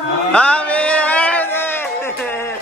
Happy birthday!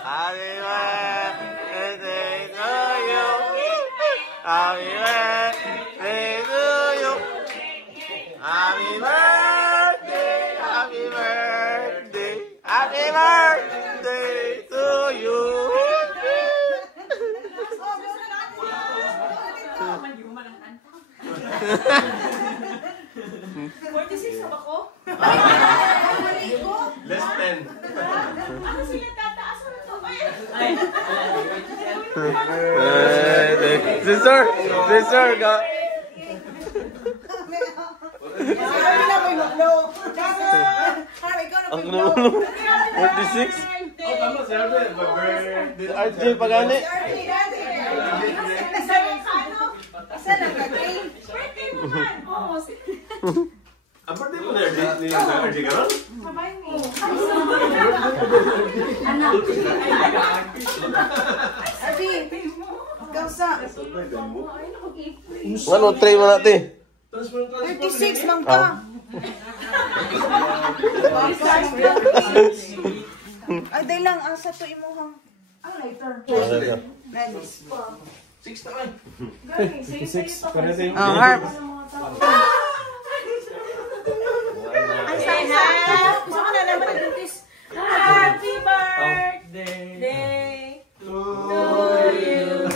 Happy birthday to you! Happy birthday to you! Happy birthday! Happy birthday! Happy birthday to you! Less 10. Ako sila tataas na ito. Sister, ka. Ang naman 46? Oh, tama, si Arjay. RJ, pagani. Isa lang ka-game. Birthday mo man. Oo. Ang birthday mo na Arjay ka ron? Sabay mo. Abi, gawsa. Ano, tray mo natin? 36 lang ka. Ay, day lang. Asa to imuhang. Ang lighter. Ready. 6 na kayo. 56. Oh, Harp. Gusto ko na naman nag-buntis. Happy birthday to you.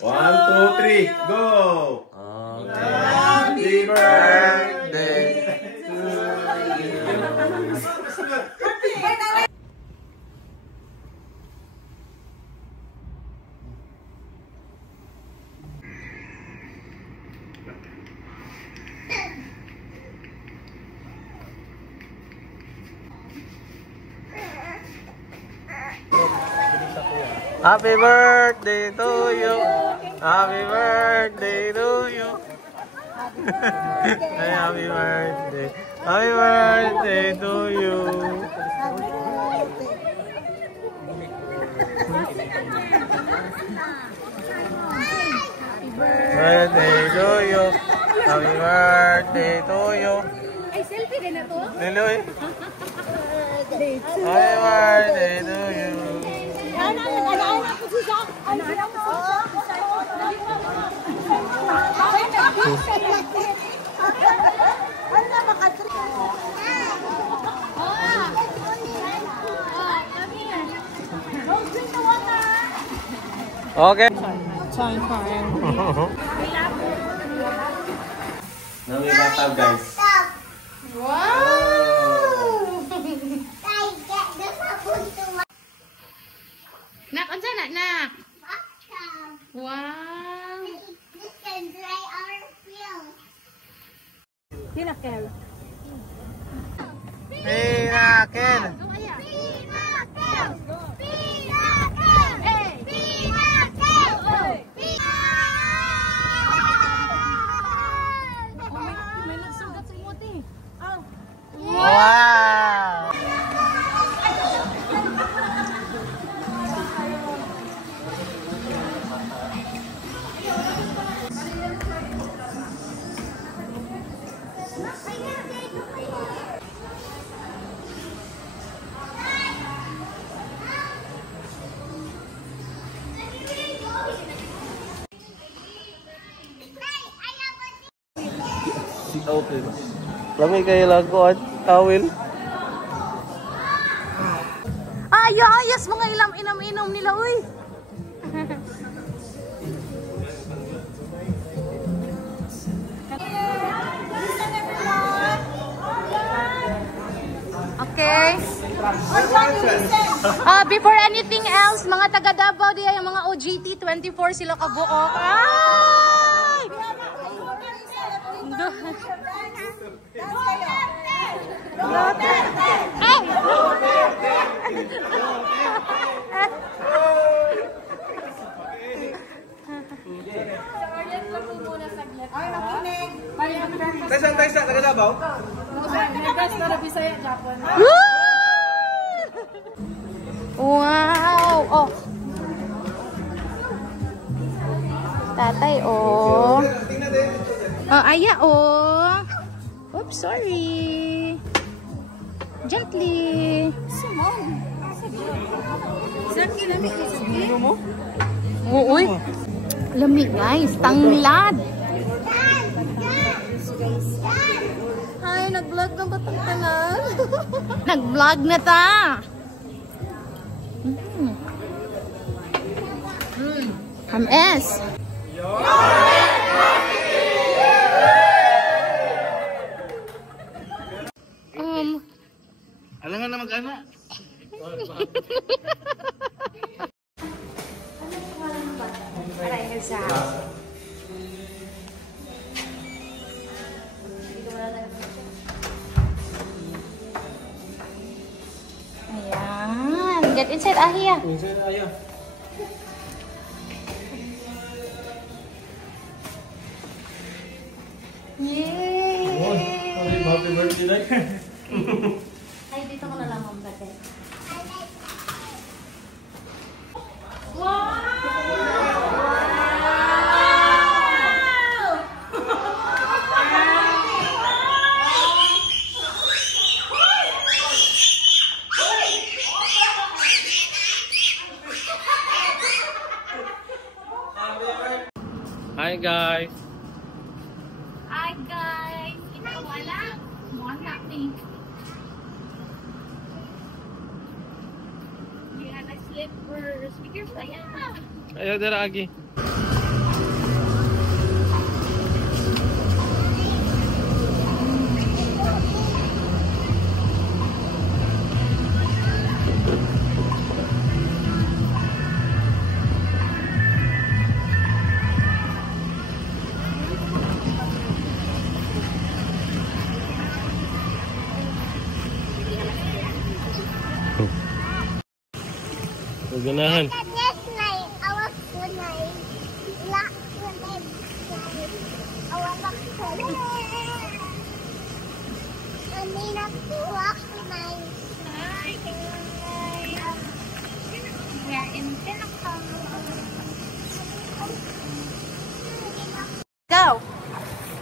1, 2, 3, go! Happy birthday to you. Happy birthday to you. Happy birthday to you. Hey, happy birthday. Happy birthday to you. Birthday to you. Happy birthday to you. Ay, selfie din na to? Niloy. Happy birthday to you. Okay. Nangimatag guys. Nak, unsa na, nak? Wow. Pinakel. Pinakel. May nagsugat sa imote. Wow. Okay. Lami kayo lago at tawil. Ayos mga inom nila, uy. Okay. Before anything else, mga taga Davao diya, yung mga OGT 24 sila kabuok. Ay! Ay, nakinig. Tayo taga Davao. Wow! Oh. Tatay, oh. Oh, aya, oh. Oops, sorry. Gently. Uy. Lamig guys. Tanglad. Hi, nag-vlog na ba itong tanan? Nag-vlog na ta. Hames. Alangan na mag-ana. Ayan. Get inside, Ahia. Minsan ayaw. Yay! Happy birthday na. Ay, dito ko na lang magbate. Hi guys. Hi guys! Ikaw wala? Wala ni. You have a slippers. Be careful, ayan. Ayaw dara agi. Ganahan. Go!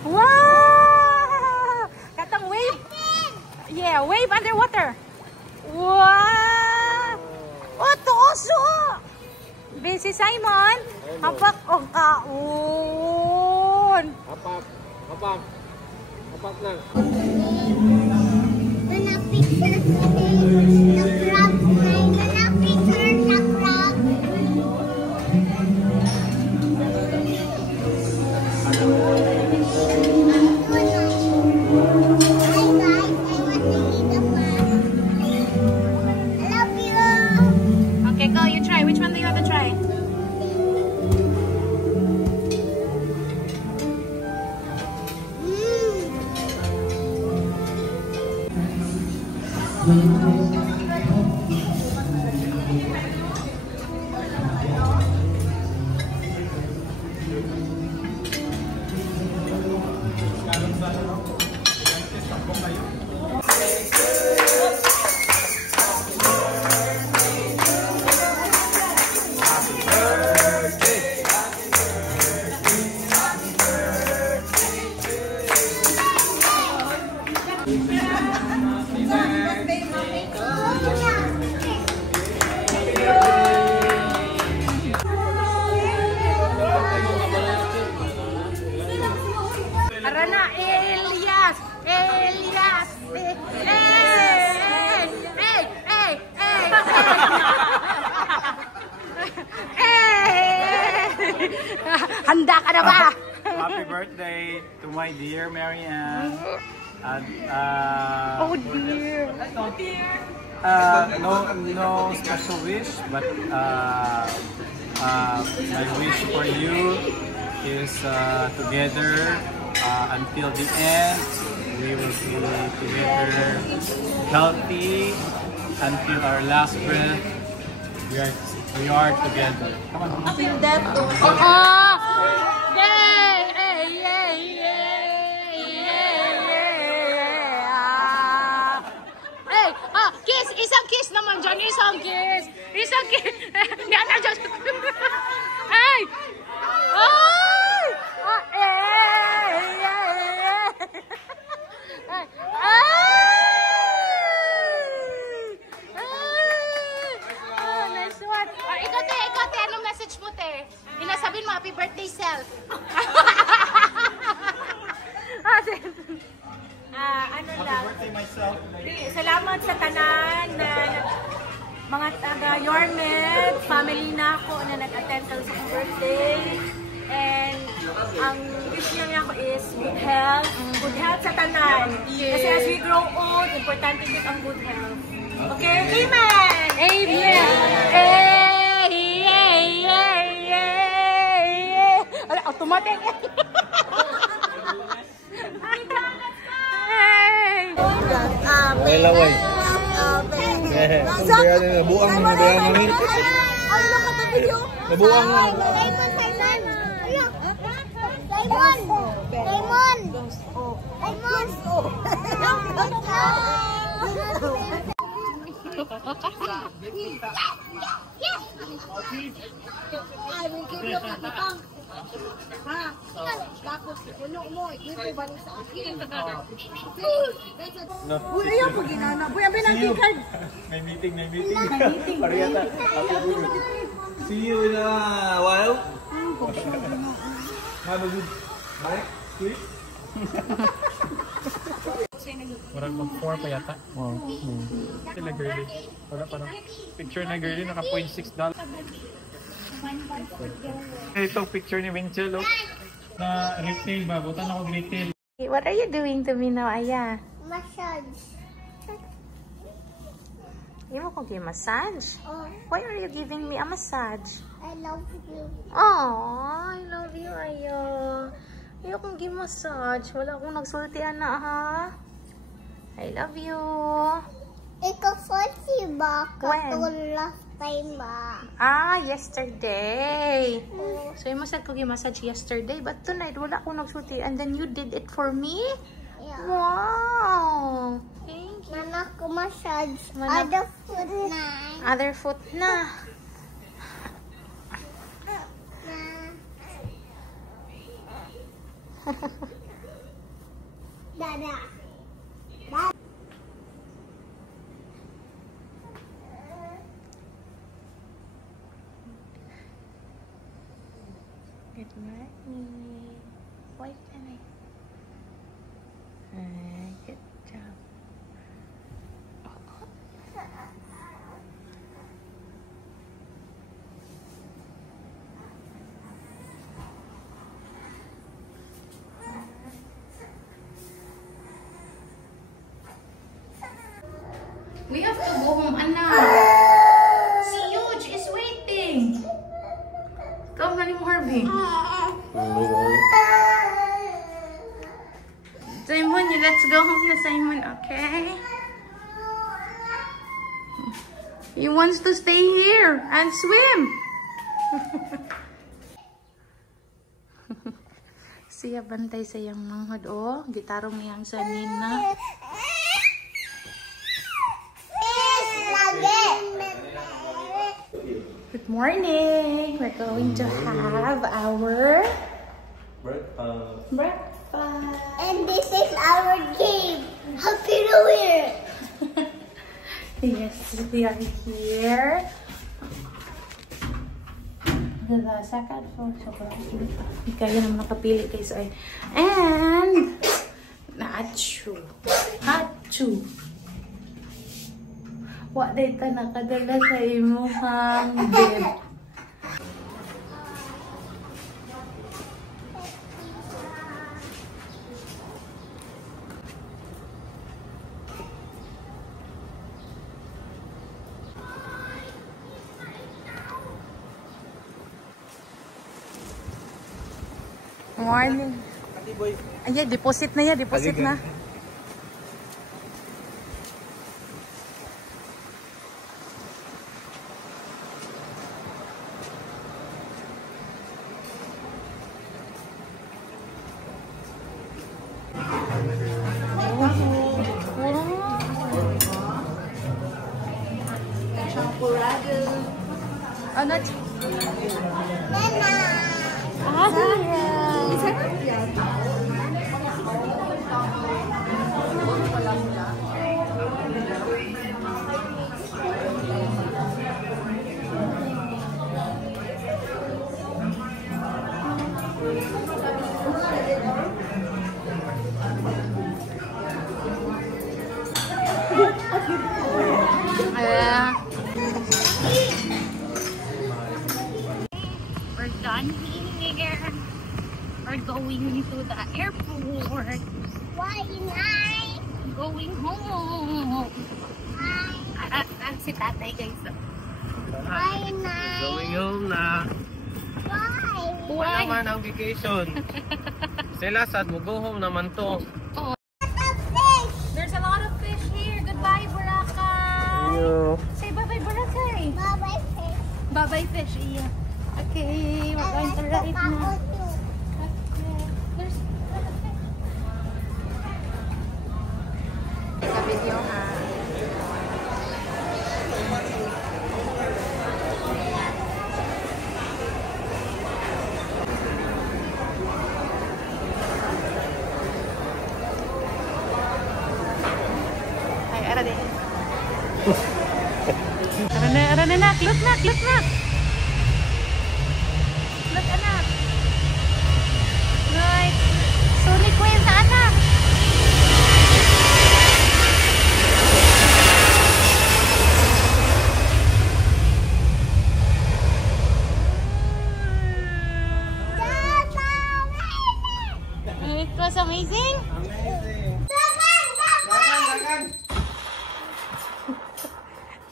Wow! Katang wave! Yeah, wave underwater! Wow! Oh, tuoso! Busy Simon! Hapak o kaon! Hapak. Hapak. Hapak na. Okay, go, you try. Which one do you want to try? Arana, Elias! Elias! Handa ka na ba? Happy birthday to my dear Marianne. And, Oh dear. no special wish, but my wish for you is together until the end. We will be together, healthy until our last breath. We are together. Come on. Feel that? Yay! Yay! Yay! Yay! Hey! Kiss! Isang kiss naman dyan! Isang kiss! Isang kiss! Yan na dyan! Hey! Ay! salamat sa tanan na mga taga Yormed, family na ako na nag-attend sa akong birthday. And ang wish niya ako is good health sa tanan. Kasi as we grow old, importante din ang good health. Okay? Amen! Amen! Automatic! Laway. Nabuang mo na namin. Nabuang mo. Uy, ayaw po ginana. Buya, binang card. May meeting. Pariyata. See you in a while. Have a good night. Sleep. Marang mag-4 pa yata. Sila girly. Parang picture na girly, naka $0.6. Itong picture ni Winchell, oh. Na retail ba? Butan ako retail. What are you doing to me now, Aya? Massage. You mo kong massage? Oh, Why are you giving me a massage? I love you. Oh, I love you, Aya. Ayaw kong massage. Wala akong nagsultian na, ha? I love you. Ikaw si ba? When? Katulad last time ba? Ah, yesterday. So, you must have massage yesterday, but tonight, wala akong nagsulti. And then you did it for me? Yeah. Wow. Thank you. Mana ko massage. Mana- Other foot na. Other foot na. Dada. Good morning. Wait a minute. Good job. We have to go home, Anna. Si Huge is waiting. Come on, Harvey. Simon, let's go home na, Simon, okay? He wants to stay here and swim. Siya bantay sa iyang manghod, oh. Gitarong niyang sa Nina. Good morning. We're going to have our breakfast. And this is our game. Happy New Year. Yes, we are here. The second floor. So, hindi kaya naman nakapili kayo sa and Nacho. Hachu. What data nakadala sa imuhang bed? Morning. Ayan, deposit na yan, deposit na. Ano? going to the airport. Why not? Going home. Si tatay guys. Why not? Going home na. Why? Wala naman ang vacation. Sila sad mo go home naman to. There's a lot of fish here. Goodbye, Boracay. Yo. Say bye-bye, Boracay. Bye-bye, fish. Bye-bye, fish. Yeah. Okay, we're going to ride now. There's sa video ha. Ay, ara din. Ara na, nak. Look, nak. Look, anak. Right. Sulit ko yan sa anak. It was amazing.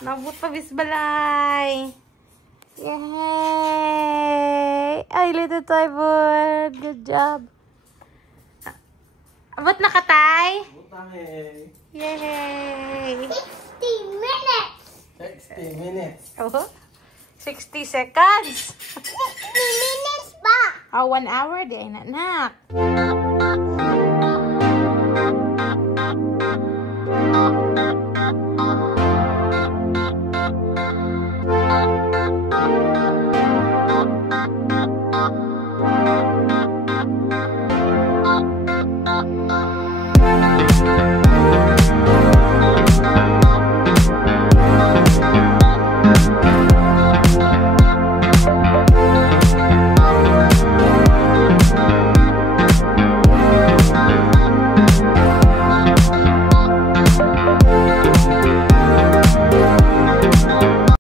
Nabot pa bisbalay. Yay! Ay, little toy bird. Good job. Abot na ka, tay? Yay! 60 minutes. 60 minutes. Oh, 60 seconds. 60 minutes ba? Oh, 1 hour din, anak.